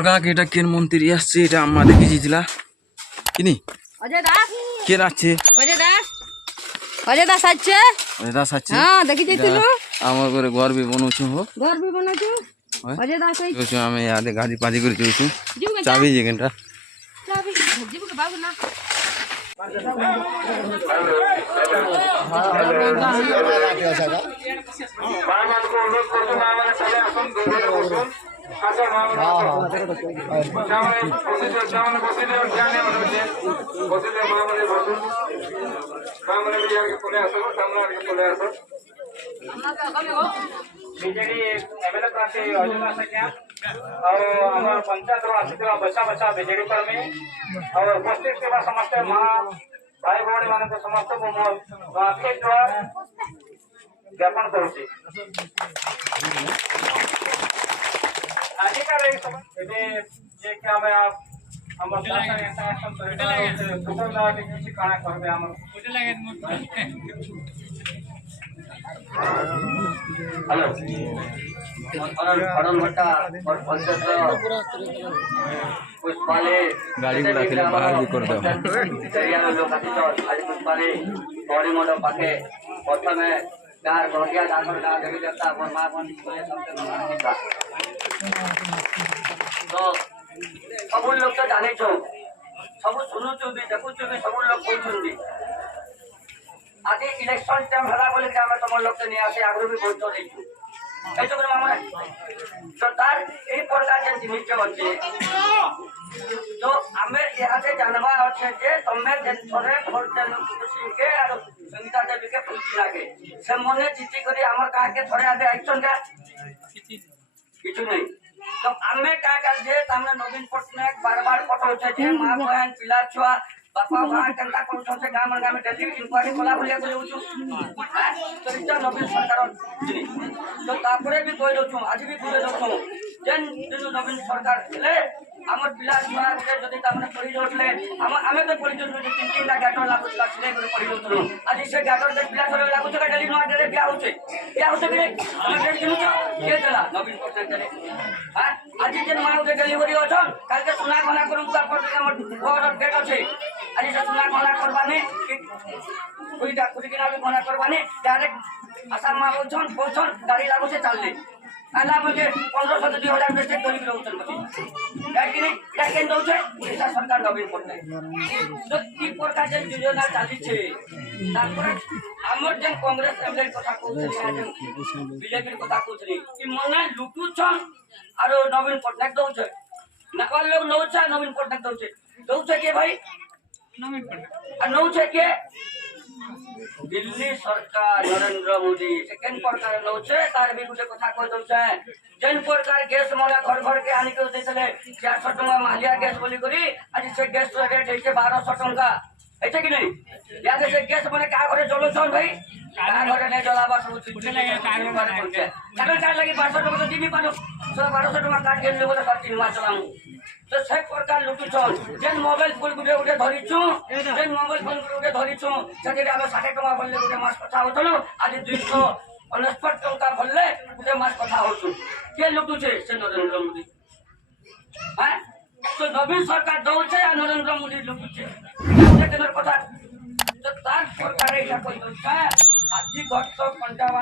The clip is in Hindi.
অলগা এটা কেন মন্ত্রী আসছে এটা আম্মা দেখিয়েছিলা কিনি অজয় দাস কে আসছে অজয় দাস আসছে অজয় দাস আসছে হ্যাঁ দেখি যাইতিলু আমার করে ঘর বি বনছু হো ঘর বি বনাছু অজয় দাস চলছু আমি আদে গাড়ি পাদি করে চলছু জিবু চাবি যেখানটা চাবি জিবু কে বাবু না বিজೆಡಿ एमएलए प्रार्थी योजना से क्या और हमारे पंचायत रो आसी बच्चा बच्चा बिजेडी पर में और उपस्थित सेवा समस्त मां भाई भौणी माने को समस्त को आखे द्वार ज्ञापन करूची अधिकार एबे जे क्या मैं आप हम सरकार इंटरनेशनल परिवार सुपरदा के किसी काना करबे हम कोटे लागे हेलो और फड़न भट्टा और पंचायत कुछ पाले गाड़ी गुड़ा के बाहर भी कर दो यार लोग आती तो आज कुछ पाले बॉडी मोडो पाके प्रथम गार गहिया डाकर गा देवी देवता और मां बंदी बोले सबके मानिका तो सब लोग तो जाने छो सब सुनु छु भी देखु छु भी सब लोग बोल छु भी आगे इलेक्शन टाइम हला बोले कि हम तुम लोग तो नहीं आसे आगु भी बहुत तो देखु ऐसे করে মামা তো তার এই প্রকার যে জিনিস হচ্ছে তো আমরা ইহাতে জানবা আছে যে তুমি যে ধরে ভোট দেন খুশিকে আর সঙ্গীতা দেবীকে খুশি লাগে সে মনে চিঠি করে আমার কাকে ধরে আগে আইছন যা কিছু নেই তো আমি কাকে যে আমরা নবীন পটনায়ক বারবার পঠাউছে যে মা বয়ান পিলা ছুয়া बापा भाई कंटा को से गाम में दिल्ली इंक्वायरी खोला बोलिया बोलू तो इतना नवीन सरकार तो तापरे भी कोई छु आज भी बुझे छु जेन दिन नवीन सरकार ले हमर पिला छुआ के जदी तामने पड़ी जोटले हमें तो पड़ी जोटले तीन तीन ला गाटर लागु सिले करे पड़ी जोटलो आज से गाटर दे पिला थोड़े लागु का डेली नोट दे क्या होचे कि हम डेली किनु के देला नवीन सरकार करे हां आज जेन माउ के डिलीवरी होछन काल के सुना कोना करू का पर हमर घर गेट আছে आज से सुना कोना करबाने कोई डाकुरी के नाम कोना करबाने डायरेक्ट आसाम मा बोलछन गाड़ी लागु से चलले आला मुझे 1500 2000 में से गरीब लोग चल मती कि नहीं क्या दो छे उड़ीसा सरकार नवीन पड़ता है तो की प्रकार जे योजना चाली छे तापर हमर जे कांग्रेस एमएलए कथा कहउछे आज बीजेपी कथा कहउछे कि मने लुटू छन आरो नवीन पटनायक दो छे नकल लोग नौ छे नवीन पटनायक दो छे के भाई नवीन पटनायक नौ छे के दिल्ली सरकार नरेंद्र मोदी सेकेंड प्रकार नौ छे तार भी गुटे कथा कह दउ छे जेन प्रकार गैस मोला घर घर के आनी के देतले 400 टका मालिया गैस बोली करी आज से गैस रेट है 1200 टका ऐसे कि नहीं याद से गैस बने का घरे चलो छन भाई का घरे नहीं जलाबा सब छुट्टी लगे कार लगी 500 टका तो टीवी पालो 1200 टका काट के लोग तो तीन मास चलाऊ तो सब प्रकार लुटू छन जेन मोबाइल फोन गुटे उठे धरी छु जेन मोबाइल फोन उठे धरी छु जति आबे 60 टका बोलले गुटे मास कथा होतलो आज 249 टका बोलले गुटे मास कथा होछु के लुटू छे से नरेंद्र मोदी हां तो नवीन सरकार दौ छे आ नरेंद्र मोदी लुटू छे केनर कथा तो तार सरकार एटा कोइ आज घट तो 55